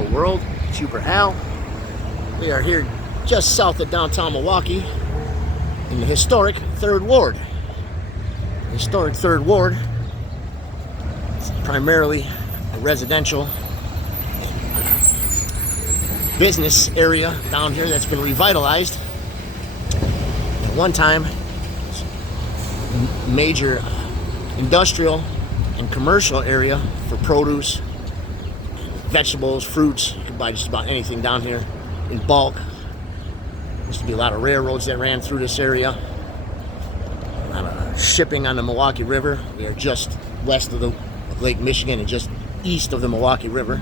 Auto World. Super Al. We are here just south of downtown Milwaukee in the historic 3rd Ward. The historic 3rd Ward is primarily a residential business area down here that's been revitalized. At one time, major industrial and commercial area for produce, vegetables, fruits. You can buy just about anything down here in bulk. There used to be a lot of railroads that ran through this area. A lot of shipping on the Milwaukee River. We are just west of Lake Michigan and just east of the Milwaukee River.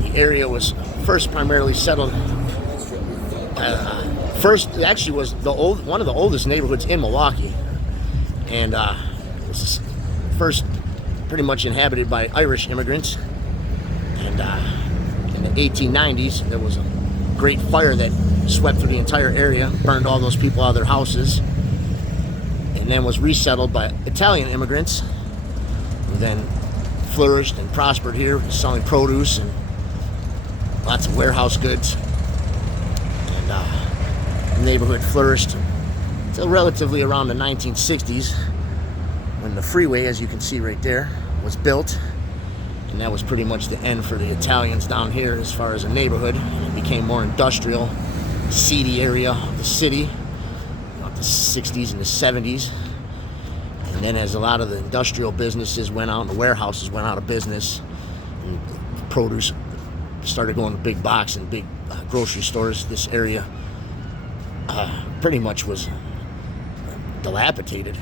The area was first primarily settled. First, it actually was one of the oldest neighborhoods in Milwaukee, and this is first pretty much inhabited by Irish immigrants. And in the 1890s, there was a great fire that swept through the entire area, burned all those people out of their houses, and then was resettled by Italian immigrants, who then flourished and prospered here, selling produce and lots of warehouse goods. And the neighborhood flourished until relatively around the 1960s, when the freeway, as you can see right there, was built. And that was pretty much the end for the Italians down here as far as a neighborhood. It became more industrial, seedy area of the city, the 60s and the 70s. And then as a lot of the industrial businesses went out and the warehouses went out of business, and produce started going to big box and big grocery stores, this area pretty much was dilapidated,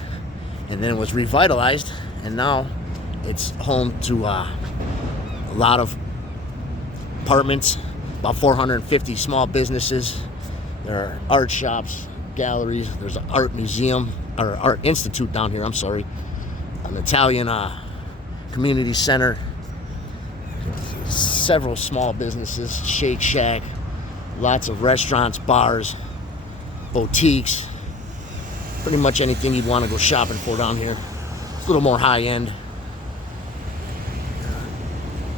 and then was revitalized, and now it's home to a lot of apartments, about 450 small businesses. There are art shops, galleries. There's an art museum, or art institute down here, I'm sorry. An Italian community center. Several small businesses, Shake Shack, lots of restaurants, bars, boutiques. Pretty much anything you'd want to go shopping for down here. It's a little more high-end.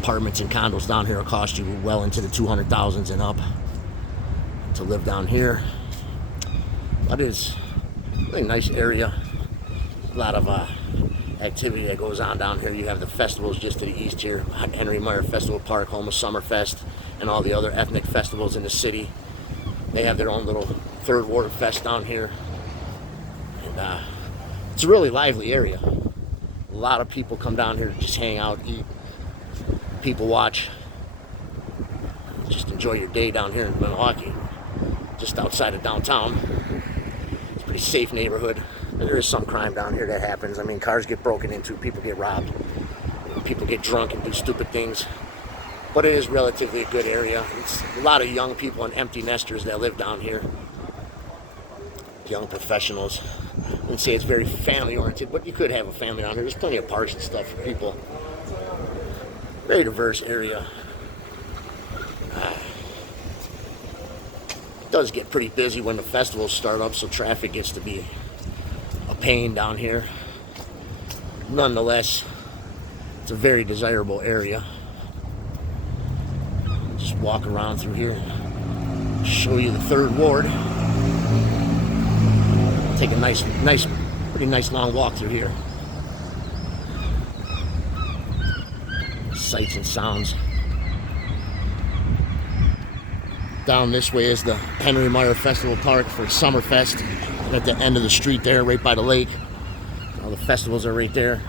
Apartments and condos down here will cost you well into the 200,000s and up to live down here. But it's a really nice area. A lot of activity that goes on down here. You have the festivals just to the east here, Henry Meyer Festival Park, home of Summerfest, and all the other ethnic festivals in the city. They have their own little 3rd Ward Fest down here. And it's a really lively area. A lot of people come down here to just hang out, eat, people watch, just enjoy your day down here in Milwaukee, just outside of downtown. It's a pretty safe neighborhood. There is some crime down here that happens. I mean, cars get broken into, people get robbed, people get drunk and do stupid things. But it is relatively a good area. It's a lot of young people and empty nesters that live down here. Young professionals. I wouldn't say it's very family oriented, but you could have a family down here. There's plenty of parks and stuff for people. Very diverse area. It does get pretty busy when the festivals start up, so traffic gets to be a pain down here. Nonetheless, it's a very desirable area. Just walk around through here and show you the 3rd Ward. Take a pretty nice long walk through here. Sights and sounds. Down this way is the Henry Meyer Festival Park for Summerfest. At the end of the street there, right by the lake. All the festivals are right there.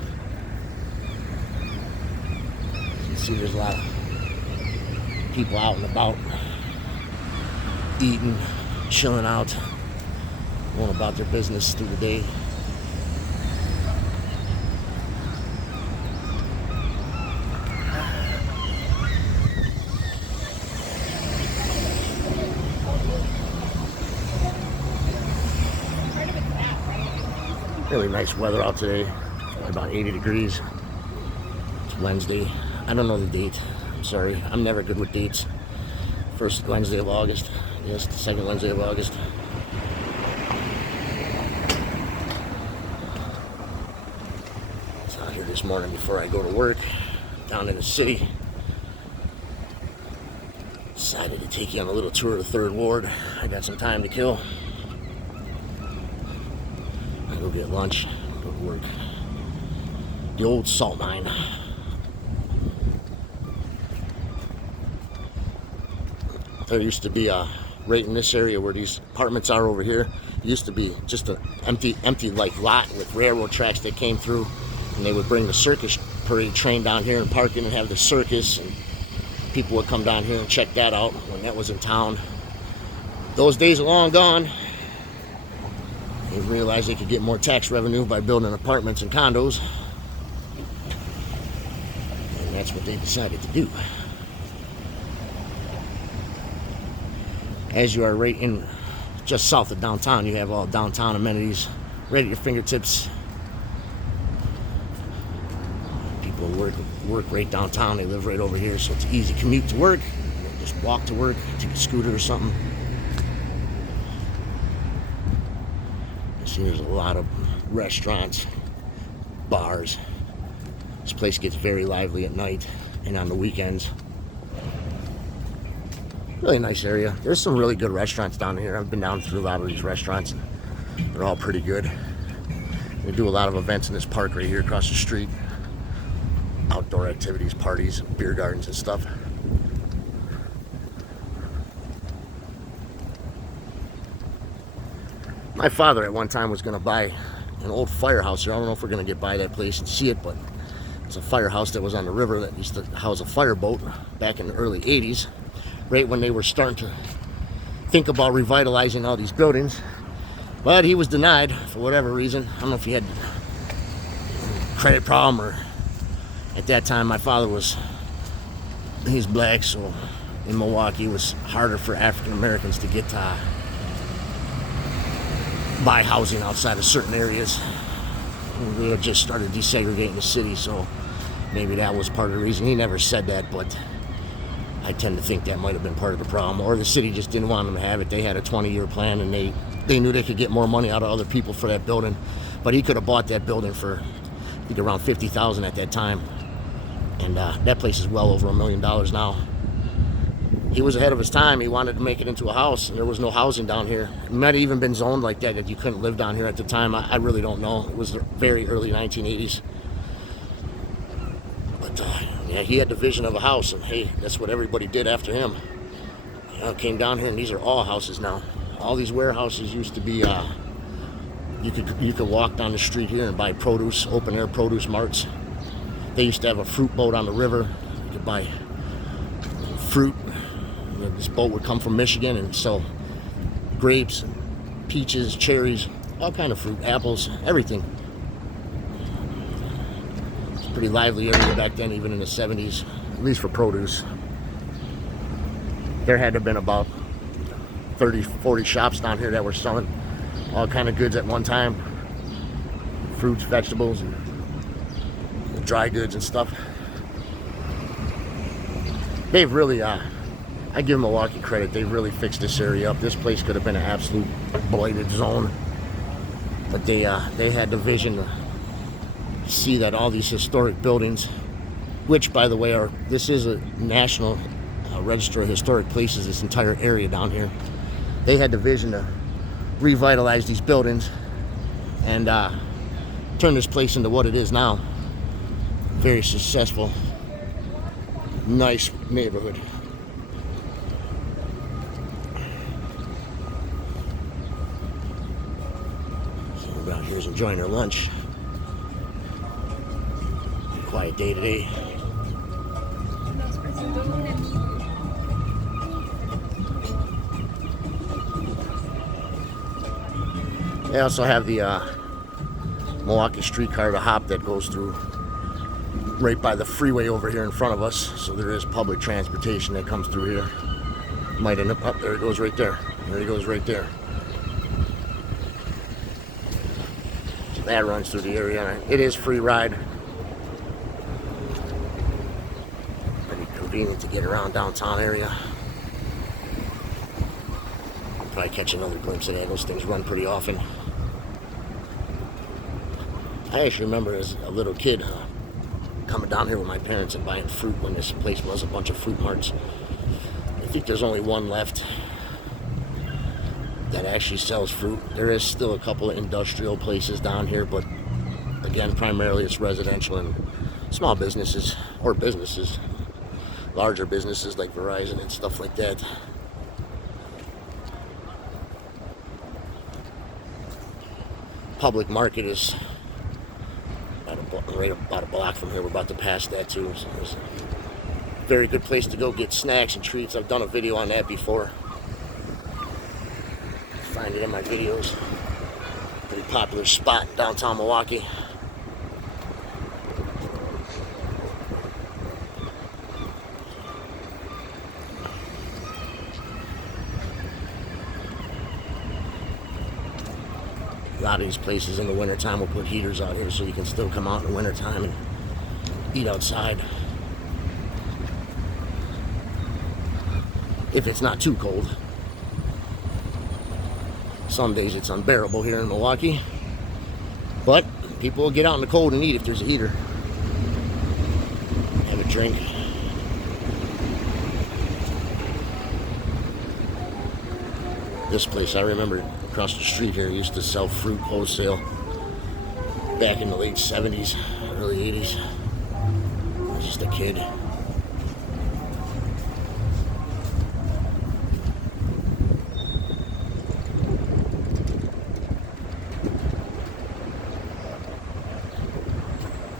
You can see there's a lot of people out and about, eating, chilling out, going about their business through the day. Really nice weather out today. About 80 degrees. It's Wednesday. I don't know the date. I'm sorry. I'm never good with dates. First Wednesday of August. Yes, the second Wednesday of August. It's out here this morning before I go to work. down in the city. Decided to take you on a little tour of the Third Ward. I got some time to kill. I go get lunch, go to work. The old salt mine. There used to be right in this area where these apartments are over here. It used to be just an empty like lot with railroad tracks that came through, and they would bring the circus parade train down here and park in and have the circus, and people would come down here and check that out when that was in town. Those days are long gone. They realized they could get more tax revenue by building apartments and condos, and that's what they decided to do. As you are right in just south of downtown, you have all downtown amenities right at your fingertips. People work right downtown. They live right over here, so it's an easy commute to work. Just walk to work, take a scooter or something. You see, there's a lot of restaurants, bars. This place gets very lively at night and on the weekends. Really nice area. There's some really good restaurants down here. I've been down through a lot of these restaurants, and they're all pretty good. They do a lot of events in this park right here across the street. Outdoor activities, parties, beer gardens and stuff. My father at one time was going to buy an old firehouse here. I don't know if we're going to get by that place and see it, but it's a firehouse that was on the river that used to house a fireboat back in the early 80s. Right when they were starting to think about revitalizing all these buildings. But he was denied for whatever reason. I don't know if he had a credit problem, or at that time my father he's black, so in Milwaukee it was harder for African Americans to get buy housing outside of certain areas. They had just started desegregating the city, so maybe that was part of the reason. He never said that, but I tend to think that might have been part of the problem, or the city just didn't want them to have it. They had a 20-year plan, and they knew they could get more money out of other people for that building. But he could have bought that building for, I think, around $50,000 at that time, and that place is well over $1 million now. He was ahead of his time. He wanted to make it into a house, and there was no housing down here. It might have even been zoned like that you couldn't live down here at the time. I really don't know. It was the very early 1980s. But yeah, he had the vision of a house, and hey, that's what everybody did after him. Came down here, and these are all houses now. All these warehouses used to be, you could walk down the street here and buy produce, open air produce marts. They used to have a fruit boat on the river. You could buy fruit. This boat would come from Michigan and sell grapes, peaches, cherries, all kind of fruit, apples, everything. Pretty lively area back then, even in the 70s, at least for produce. There had to have been about 30, 40 shops down here that were selling all kind of goods at one time. Fruits, vegetables, and dry goods and stuff. They've really, I give Milwaukee credit, they really fixed this area up. This place could have been an absolute blighted zone. But they had the vision to see that all these historic buildings, which by the way this is a national register of historic places, this entire area down here. They had the vision to revitalize these buildings and turn this place into what it is now. Very successful, nice neighborhood. So we're out here enjoying our lunch. Quiet day today. They also have the Milwaukee streetcar, the hop that goes through right by the freeway over here in front of us. So there is public transportation that comes through here. Might end up, there it goes right there. There it goes right there. So that runs through the area. It is free ride. Pretty convenient to get around downtown area. Probably catch another glimpse of that. Those things run pretty often. I actually remember as a little kid coming down here with my parents and buying fruit when this place was a bunch of fruit marts. I think there's only one left that actually sells fruit. There is still a couple of industrial places down here, but again, primarily it's residential and small businesses, or businesses, larger businesses like Verizon and stuff like that. Public market is right about a block from here. We're about to pass that too. So it's a very good place to go get snacks and treats. I've done a video on that before. Find it in my videos. Pretty popular spot in downtown Milwaukee. A lot of these places in the wintertime will put heaters out here so you can still come out in the wintertime and eat outside. If it's not too cold. Some days it's unbearable here in Milwaukee. But people will get out in the cold and eat if there's a heater. Have a drink. This place, I remember across the street here, used to sell fruit wholesale back in the late 70s, early 80s. I was just a kid.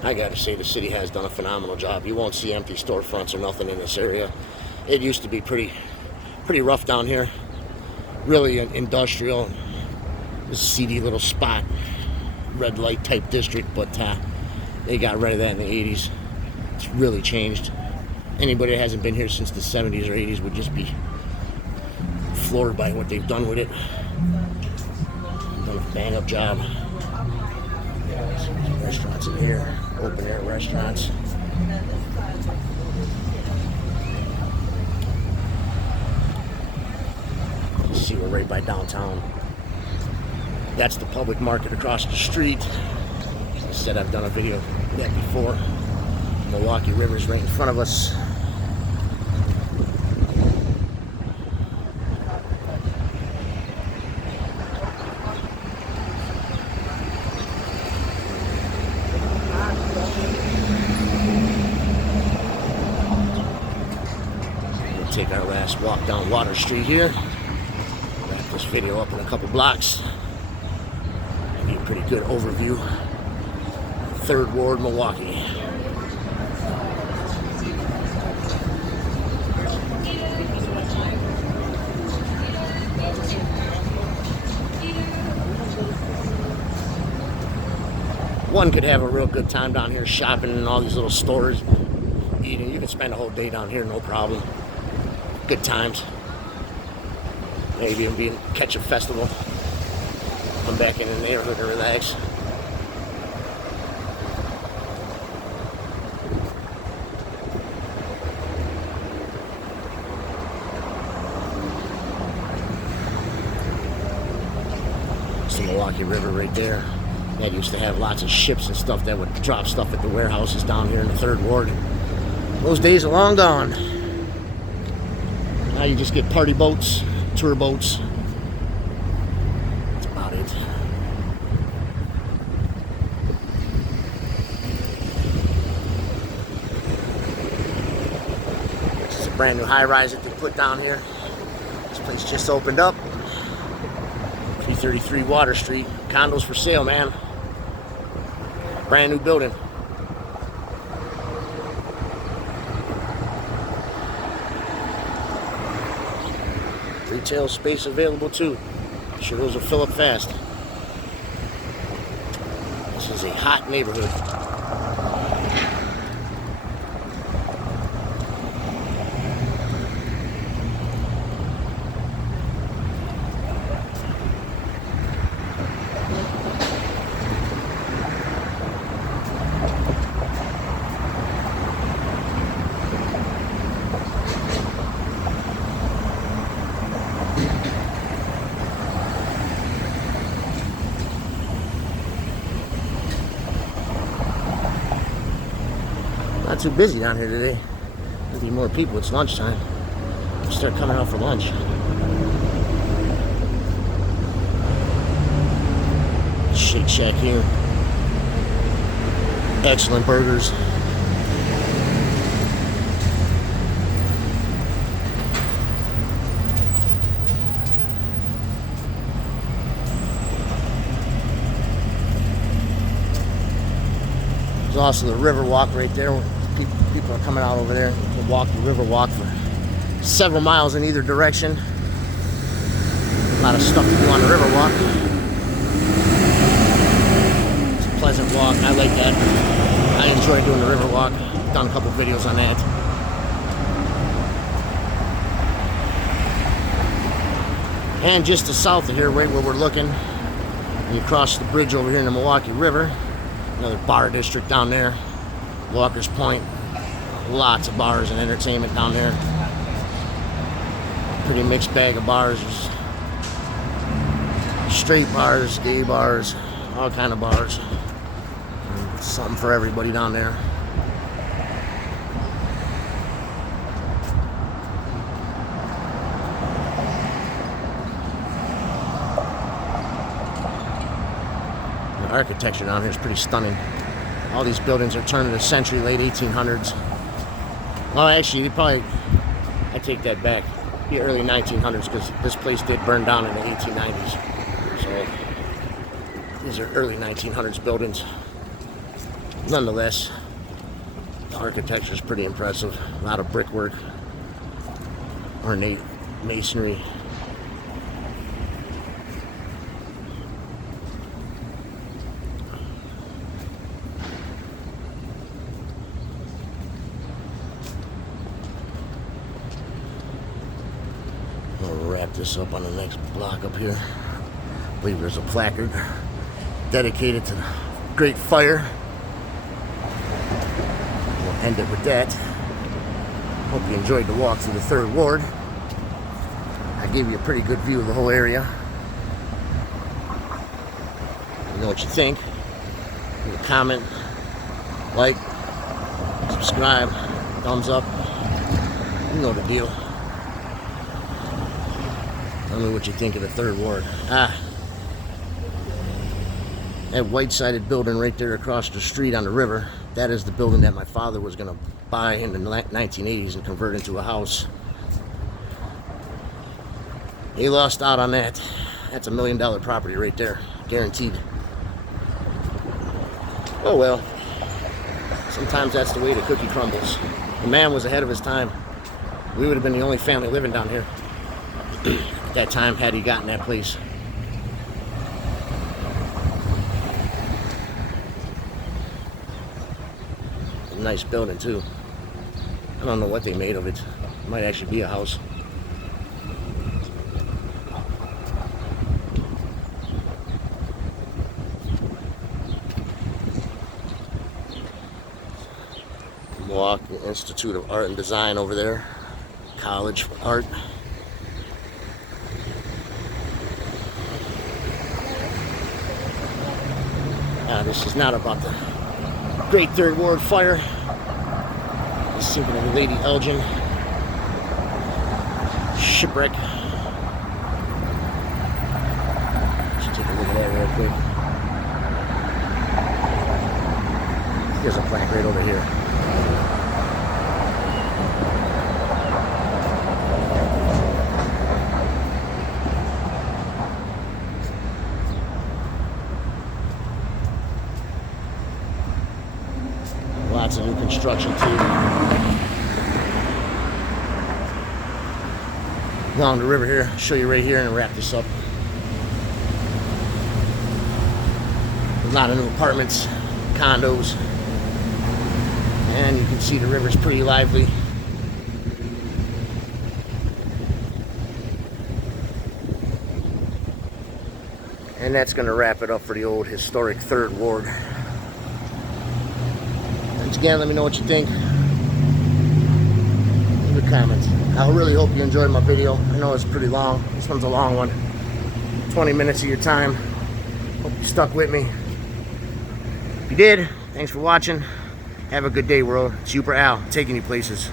I gotta say, the city has done a phenomenal job. You won't see empty storefronts or nothing in this area. It used to be pretty rough down here. Really industrial. This seedy little spot, red light type district, but they got rid of that in the 80s. It's really changed. Anybody that hasn't been here since the 70s or 80s would just be floored by what they've done with it. Done a bang up job. Some restaurants in here, open air restaurants. See, we're right by downtown. That's the public market across the street. As I said, I've done a video of that before. Milwaukee River's right in front of us. We'll take our last walk down Water Street here. Wrap this video up in a couple blocks. Give you a pretty good overview. 3rd Ward, Milwaukee. One could have a real good time down here shopping in all these little stores, eating. You can spend a whole day down here, no problem. Good times. Maybe even catch a festival. Come back in the neighborhood and relax. It's the Milwaukee River right there. That used to have lots of ships and stuff that would drop stuff at the warehouses down here in the 3rd Ward. Those days are long gone. Now you just get party boats, tour boats. That's about it. This is a brand new high-rise that they put down here. This place just opened up. 333 Water Street. Condos for sale, man. Brand new building. Retail space available too. I'm sure those will fill up fast. This is a hot neighborhood. too busy down here today. There'll be more people. It's lunchtime. We'll start coming out for lunch. Shake Shack here. Excellent burgers. There's also the river walk right there. People are coming out over there to walk the river walk for several miles in either direction. A lot of stuff to do on the river walk. It's a pleasant walk. I like that. I enjoy doing the river walk. I've done a couple videos on that. And just to south of here, right where we're looking, you cross the bridge over here in the Milwaukee River. Another bar district down there. Walker's Point. Lots of bars and entertainment down there. Pretty mixed bag of bars. There's straight bars, gay bars, all kind of bars. Something for everybody down there. The architecture down here is pretty stunning. All these buildings are turn of the century, late 1800s. Well, actually, I take that back. The early 1900s, because this place did burn down in the 1890s. So these are early 1900s buildings. Nonetheless, the architecture is pretty impressive. A lot of brickwork, ornate masonry. We'll wrap this up on the next block up here. I believe there's a placard dedicated to the Great Fire. We'll end it with that. Hope you enjoyed the walk through the 3rd Ward. I gave you a pretty good view of the whole area. Let me know what you think. Leave a comment, like, subscribe, thumbs up. You know the deal. Tell me what you think of the 3rd Ward. That white-sided building right there across the street on the river, that is the building that my father was going to buy in the 1980s and convert into a house. He lost out on that. That's $1 million property right there, guaranteed. Oh well, sometimes that's the way the cookie crumbles. The man was ahead of his time. We would have been the only family living down here at that time had he gotten that place. A nice building too. I don't know what they made of it. It might actually be a house. Milwaukee Institute of Art and Design over there. College for Art. This is not about the Great 3rd Ward fire. This is thinking of the Lady Elgin shipwreck. Should take a look at that real quick. There's a plaque right over here. Lots of new construction too. Along the river here, I'll show you right here and wrap this up. A lot of new apartments, condos, and you can see the river's pretty lively. And that's going to wrap it up for the old historic 3rd Ward. Once again, let me know what you think. Leave a comment. I really hope you enjoyed my video. I know it's pretty long. This one's a long one. 20 minutes of your time. Hope you stuck with me. If you did, thanks for watching. Have a good day, world. Super Al, taking you places.